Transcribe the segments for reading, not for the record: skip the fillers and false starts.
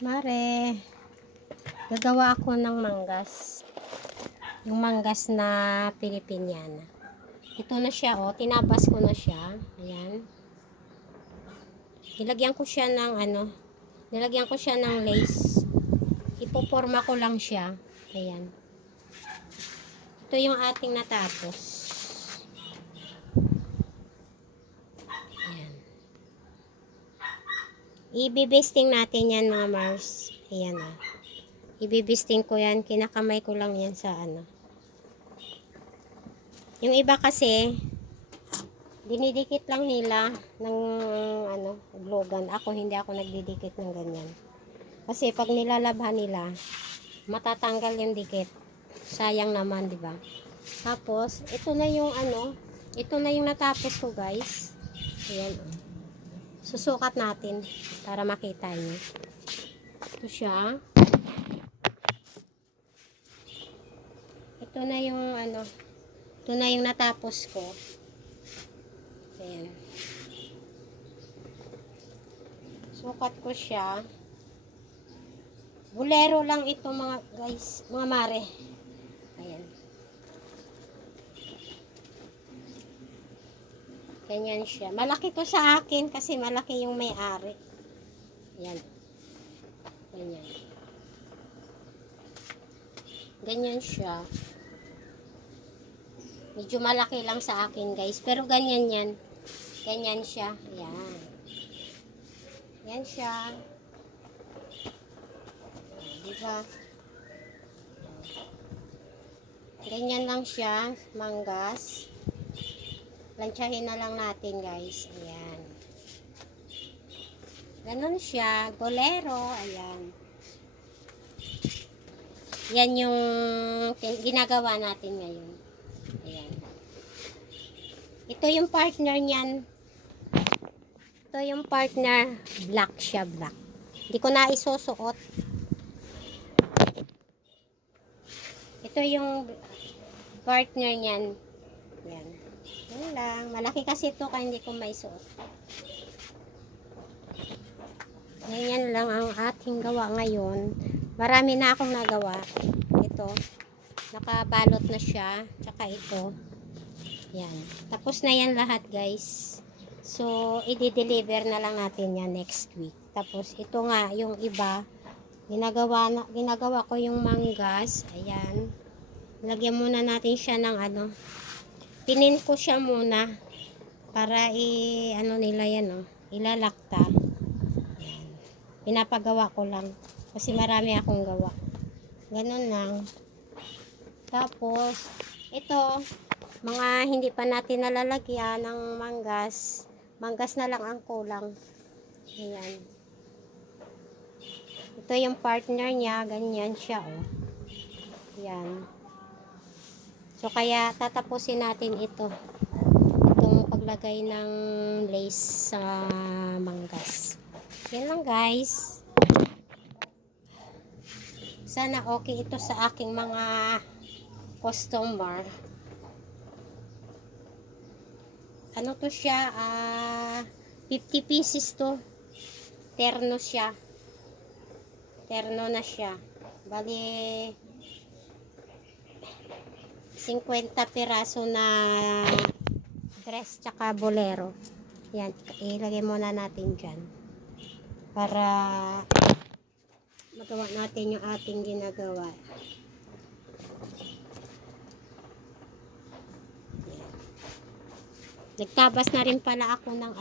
Mare, gagawa ako ng manggas. Yung manggas na Pilipiniana. Ito na siya, oh. Tinabas ko na siya. Ayan. Nilagyan ko siya ng nilagyan ko siya ng lace. Ipoporma ko lang siya. Ayan. Ito yung ating natapos. Ayan. Ibibisting natin yan, mga Mars. Ayan, oh. Ibibisting ko yan. Kinakamay ko lang yan sa Yung iba kasi, dinidikit lang nila ng glogan. Ako, hindi ako nagdidikit ng ganyan. Kasi pag nilalabhan nila, matatanggal yung dikit. Sayang naman, di ba? Tapos, ito na yung ito na yung natapos ko, guys. Ayan. Susukat natin para makita niyo. Ito siya. Ito na yung ito na yung natapos ko. Ayan. Sukat ko siya. Bolero lang ito, mga guys, mga mare. Ayan. Ganyan siya. Malaki to sa akin kasi malaki yung may-ari. Ayan. Ganyan. Ganyan siya. Medyo malaki lang sa akin, guys. Pero ganyan yan. Ganyan siya. Ayan. Yan siya. Diba? Ganyan lang siya. Manggas. Lansyahin na lang natin, guys. Ayan. Ganon siya. Bolero. Ayan. Yan yung ginagawa natin ngayon. Ayan. Ito yung partner niyan. Ito yung partner. Black siya, black. Hindi ko na isusuot. Ito yung partner niyan. Ayan. Yan lang. Malaki kasi ito kaya hindi ko maisuot. Ganyan lang ang ating gawa ngayon. Marami na akong nagawa. Ito. Nakabalot na siya. Tsaka ito. Yan. Tapos na yan lahat, guys. So, i-deliver na lang natin yan next week. Tapos, ito nga, yung iba, ginagawa ko yung manggas. Ayan. Lagyan muna natin siya ng pinin ko siya muna para nila yan, ilalakta. Ayan. Pinapagawa ko lang kasi marami akong gawa. Ganun lang. Tapos, ito, mga hindi pa natin nalalagyan ng manggas. Manggas na lang ang kulang. Ayan. Ito yung partner niya. Ganyan siya, oh. Ayan. So, kaya tatapusin natin ito. Itong paglagay ng lace sa manggas. Yan lang, guys. Sana okay ito sa aking mga customer. Ano to siya? 50 pieces to. Terno siya. Terno na siya. Bali 50 piraso na dress tsaka bolero. Yan, ilagay muna natin dyan para magawa natin yung ating ginagawa. Yan. Nagtabas na rin pala ako ng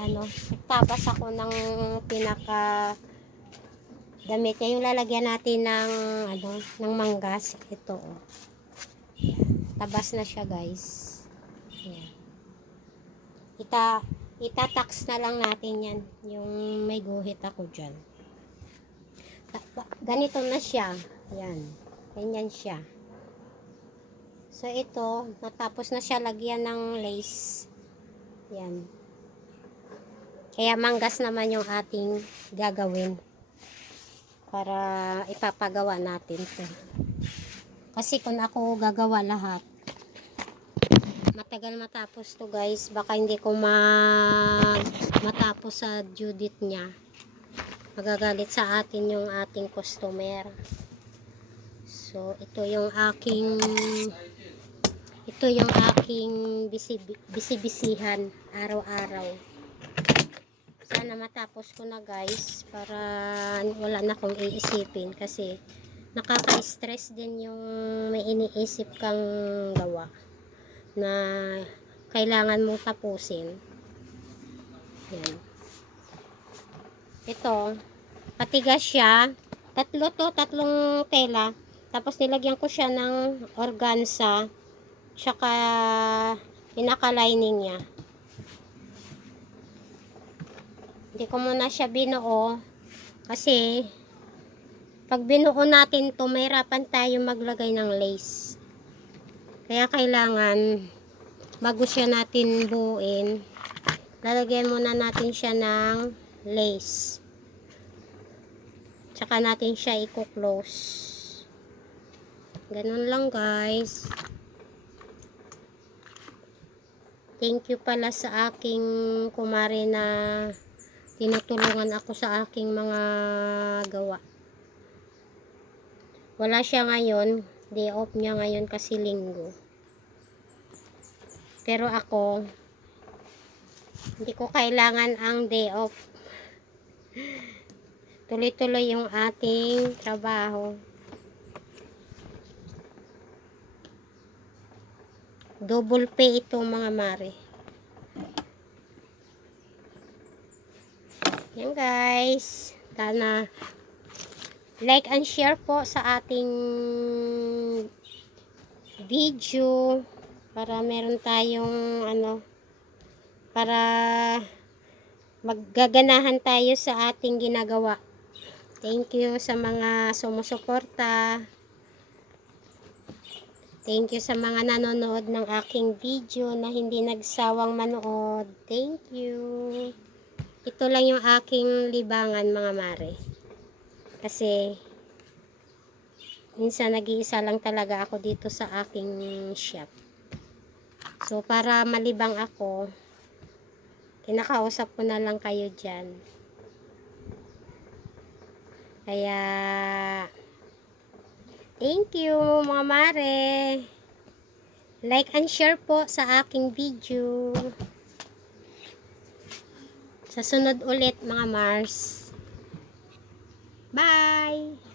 nagtabas ako ng pinaka damit niya, yung lalagyan natin ng ng manggas. Ito, oh. Yan. Tabas na siya, guys. Ayan. Itatax na lang natin yan. Yung may guhit ako dyan. Ganito na siya. Ayan. Ganyan siya. So, ito, natapos na siya lagyan ng lace. Ayan. Kaya manggas naman yung ating gagawin. Para ipapagawa natin ito. Kasi kung ako gagawa lahat, matagal matapos to, guys. Baka hindi ko matapos sa due date niya. magagalit sa atin yung ating customer. So ito yung aking bisibisihan araw-araw. Sana matapos ko na guys, para wala na akong iisipin, kasi nakaka-stress din yung may iniisip kang gawa na kailangan mong tapusin. Yan. Ito, patigas siya. Tatlong tela. Tapos nilagyan ko siya ng organza, tsaka pinaka-lining niya. Hindi ko muna siya binuo kasi pag binuo natin to, mahirapan tayo maglagay ng lace. Kaya kailangan bago siya natin buuin, lalagyan muna natin siya ng lace. Tsaka natin siya i-close. Ganun lang guys. Thank you pala sa aking kumare na tinutulungan ako sa aking mga gawa. Wala siya ngayon, day off niya ngayon kasi linggo. Pero ako, hindi ko kailangan ang day off. Tuloy-tuloy yung ating trabaho. Double pay ito mga mare. Yan guys. Sana like and share po sa ating video para meron tayong para maggaganahan tayo sa ating ginagawa. Thank you sa mga sumusuporta. Thank you sa mga nanonood ng aking video na hindi nagsawang manood. Thank you. Ito lang yung aking libangan mga mare. Kasi minsan nag-iisa lang talaga ako dito sa aking shop. So para malibang ako, kinakausap ko na lang kayo dyan. Kaya thank you mga mare. Like and share po sa aking video. Sa sunod ulit mga Mars. Bye!